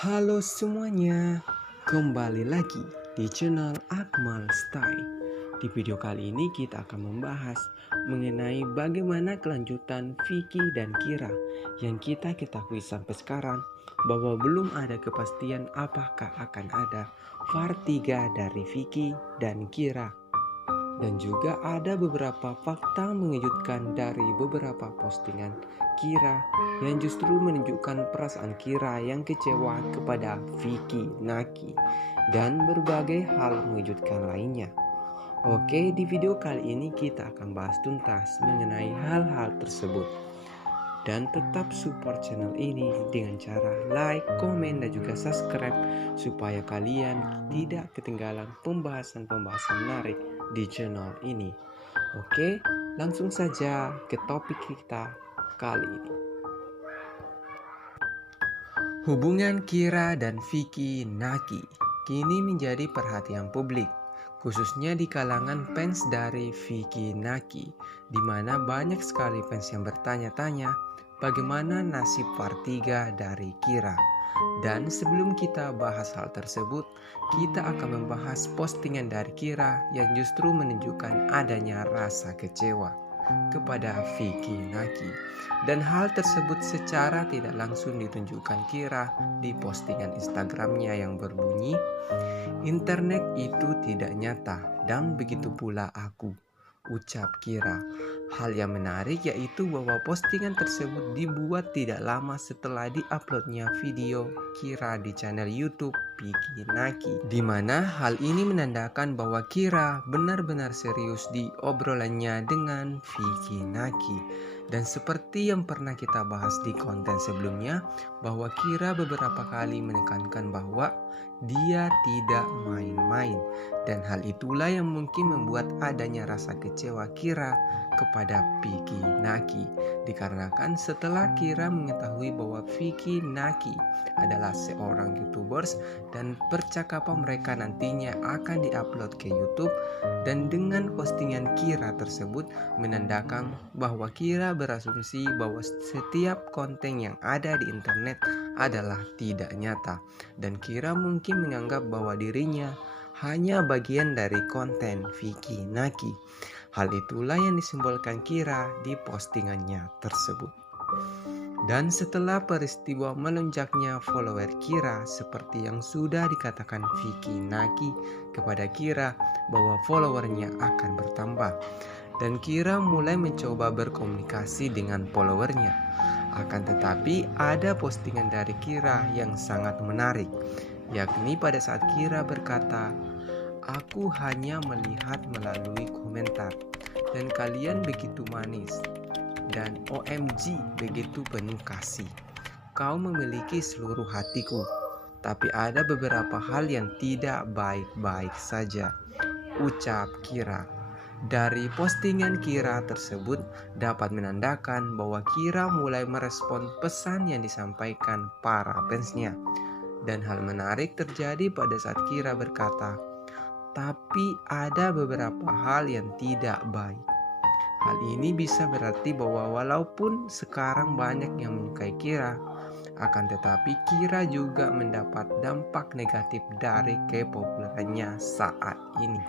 Halo semuanya, kembali lagi di channel Akmal Style. Di video kali ini kita akan membahas mengenai bagaimana kelanjutan Vicky dan Kira yang kita ketahui sampai sekarang bahwa belum ada kepastian apakah akan ada part 3 dari Vicky dan Kira. Dan juga ada beberapa fakta mengejutkan dari beberapa postingan Kira yang justru menunjukkan perasaan Kira yang kecewa kepada Vicky Naki dan berbagai hal mengejutkan lainnya. Oke, di video kali ini kita akan bahas tuntas mengenai hal-hal tersebut. Dan tetap support channel ini dengan cara like, komen, dan juga subscribe supaya kalian tidak ketinggalan pembahasan-pembahasan menarik di channel ini. Oke, langsung saja ke topik kita kali ini. Hubungan Kira dan Vicky Naki kini menjadi perhatian publik, khususnya di kalangan fans dari Vicky Naki, di mana banyak sekali fans yang bertanya-tanya bagaimana nasib part 3 dari Kira. Dan sebelum kita bahas hal tersebut, kita akan membahas postingan dari Kira yang justru menunjukkan adanya rasa kecewa kepada Vicky Naki. Dan hal tersebut secara tidak langsung ditunjukkan Kira di postingan Instagramnya yang berbunyi, "Internet itu tidak nyata dan begitu pula aku," ucap Kira. Hal yang menarik yaitu bahwa postingan tersebut dibuat tidak lama setelah diuploadnya video Kira di channel YouTube Vicky Naki, di mana hal ini menandakan bahwa Kira benar-benar serius di obrolannya dengan Vicky Naki. Dan seperti yang pernah kita bahas di konten sebelumnya, bahwa Kira beberapa kali menekankan bahwa dia tidak main-main, dan hal itulah yang mungkin membuat adanya rasa kecewa Kira kepada Vicky Naki, dikarenakan setelah Kira mengetahui bahwa Vicky Naki adalah seorang YouTubers dan percakapan mereka nantinya akan diupload ke YouTube, dan dengan postingan Kira tersebut menandakan bahwa Kira berasumsi bahwa setiap konten yang ada di internet adalah tidak nyata, dan Kira mungkin menganggap bahwa dirinya hanya bagian dari konten Vicky Naki. Hal itulah yang disimbolkan Kira di postingannya tersebut. Dan setelah peristiwa melonjaknya follower Kira, seperti yang sudah dikatakan Vicky Naki kepada Kira bahwa followernya akan bertambah, dan Kira mulai mencoba berkomunikasi dengan followernya. Akan tetapi ada postingan dari Kira yang sangat menarik, yakni pada saat Kira berkata, "Aku hanya melihat melalui komentar dan kalian begitu manis, dan OMG begitu penuh kasih. Kau memiliki seluruh hatiku, tapi ada beberapa hal yang tidak baik-baik saja," ucap Kira. Dari postingan Kira tersebut dapat menandakan bahwa Kira mulai merespon pesan yang disampaikan para fansnya. Dan hal menarik terjadi pada saat Kira berkata, "Tapi ada beberapa hal yang tidak baik." Hal ini bisa berarti bahwa walaupun sekarang banyak yang menyukai Kira, akan tetapi Kira juga mendapat dampak negatif dari kepopulerannya saat ini.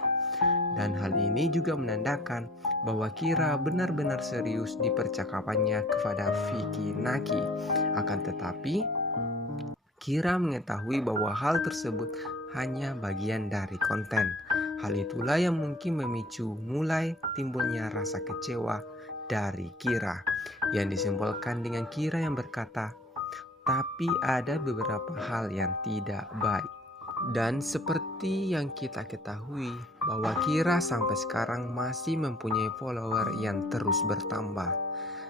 Dan hal ini juga menandakan bahwa Kira benar-benar serius di percakapannya kepada Vicky Naki. Akan tetapi Kira mengetahui bahwa hal tersebut hanya bagian dari konten. Hal itulah yang mungkin memicu mulai timbulnya rasa kecewa dari Kira, yang disimbolkan dengan Kira yang berkata, "Tapi ada beberapa hal yang tidak baik." Dan seperti yang kita ketahui bahwa Kira sampai sekarang masih mempunyai follower yang terus bertambah.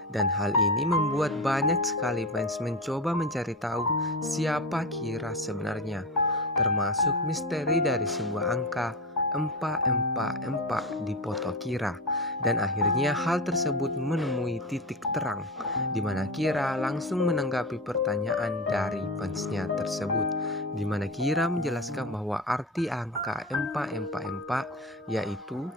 Dan hal ini membuat banyak sekali fans mencoba mencari tahu siapa Kira sebenarnya, termasuk misteri dari sebuah angka 444 di foto Kira. Dan akhirnya hal tersebut menemui titik terang, di mana Kira langsung menanggapi pertanyaan dari fansnya tersebut, di mana Kira menjelaskan bahwa arti angka 444 yaitu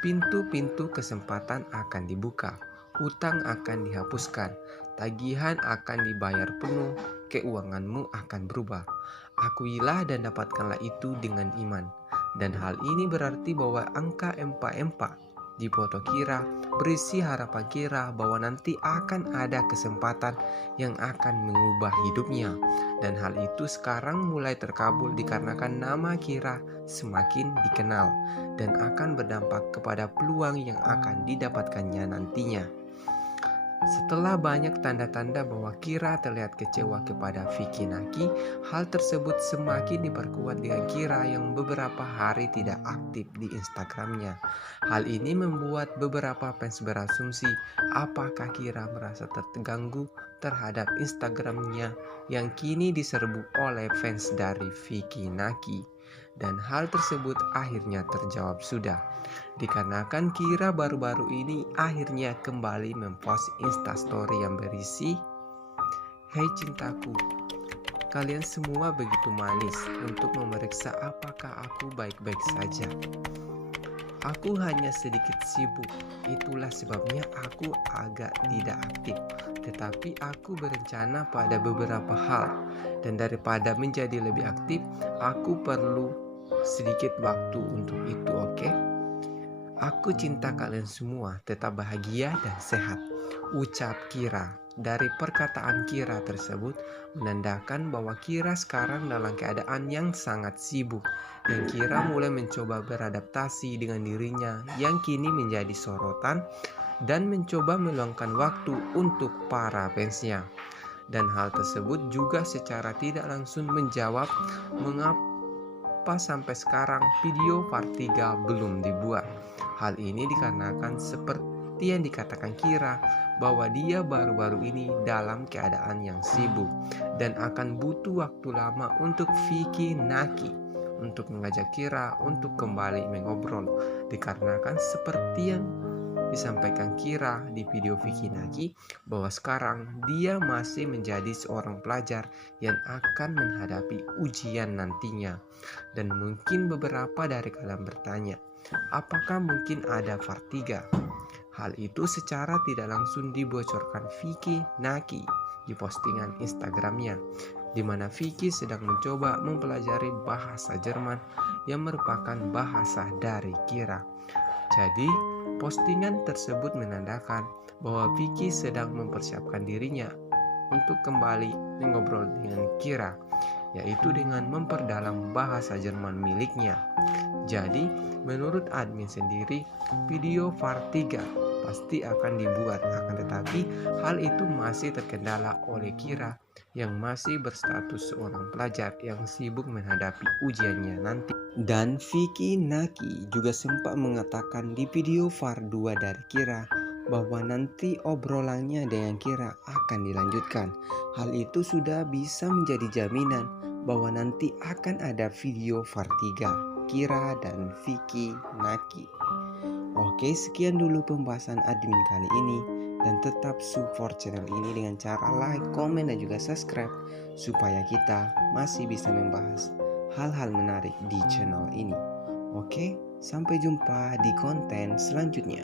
pintu-pintu kesempatan akan dibuka, hutang akan dihapuskan, tagihan akan dibayar penuh, keuanganmu akan berubah. Akuilah dan dapatkanlah itu dengan iman. Dan hal ini berarti bahwa angka empa-empa di foto Kira berisi harapan Kira bahwa nanti akan ada kesempatan yang akan mengubah hidupnya. Dan hal itu sekarang mulai terkabul dikarenakan nama Kira semakin dikenal dan akan berdampak kepada peluang yang akan didapatkannya nantinya. Setelah banyak tanda-tanda bahwa Kira terlihat kecewa kepada Vicky Naki, hal tersebut semakin diperkuat dengan Kira yang beberapa hari tidak aktif di Instagramnya. Hal ini membuat beberapa fans berasumsi apakah Kira merasa terganggu terhadap Instagramnya yang kini diserbu oleh fans dari Vicky Naki. Dan hal tersebut akhirnya terjawab sudah, dikarenakan Kira baru-baru ini akhirnya kembali mempost instastory yang berisi, "Hei cintaku, kalian semua begitu manis untuk memeriksa apakah aku baik-baik saja. Aku hanya sedikit sibuk, itulah sebabnya aku agak tidak aktif. Tetapi aku berencana pada beberapa hal, dan daripada menjadi lebih aktif, aku perlu sedikit waktu untuk itu, oke? Aku cinta kalian semua, tetap bahagia dan sehat," ucap Kira. Dari perkataan Kira tersebut menandakan bahwa Kira sekarang dalam keadaan yang sangat sibuk, dan Kira mulai mencoba beradaptasi dengan dirinya yang kini menjadi sorotan dan mencoba meluangkan waktu untuk para fansnya. Dan hal tersebut juga secara tidak langsung menjawab mengapa sampai sekarang video part 3 belum dibuat. Hal ini dikarenakan seperti yang dikatakan Kira bahwa dia baru-baru ini dalam keadaan yang sibuk dan akan butuh waktu lama untuk Vicky Naki untuk mengajak Kira untuk kembali mengobrol, dikarenakan seperti yang disampaikan Kira di video Vicky Naki bahwa sekarang dia masih menjadi seorang pelajar yang akan menghadapi ujian nantinya. Dan mungkin beberapa dari kalian bertanya, apakah mungkin ada part 3? Hal itu secara tidak langsung dibocorkan Vicky Naki di postingan Instagramnya, di mana Vicky sedang mencoba mempelajari bahasa Jerman yang merupakan bahasa dari Kira. Jadi, postingan tersebut menandakan bahwa Vicky sedang mempersiapkan dirinya untuk kembali mengobrol dengan Kira, yaitu dengan memperdalam bahasa Jerman miliknya. Jadi, menurut admin sendiri, video part 3 pasti akan dibuat, akan tetapi hal itu masih terkendala oleh Kira yang masih berstatus seorang pelajar yang sibuk menghadapi ujiannya nanti. Dan Vicky Naki juga sempat mengatakan di video part 2 dari Kira bahwa nanti obrolannya dengan Kira akan dilanjutkan. Hal itu sudah bisa menjadi jaminan bahwa nanti akan ada video part 3 Kira dan Vicky Naki. Oke, sekian dulu pembahasan admin kali ini, dan tetap support channel ini dengan cara like, komen, dan juga subscribe supaya kita masih bisa membahas hal-hal menarik di channel ini. Oke, sampai jumpa di konten selanjutnya.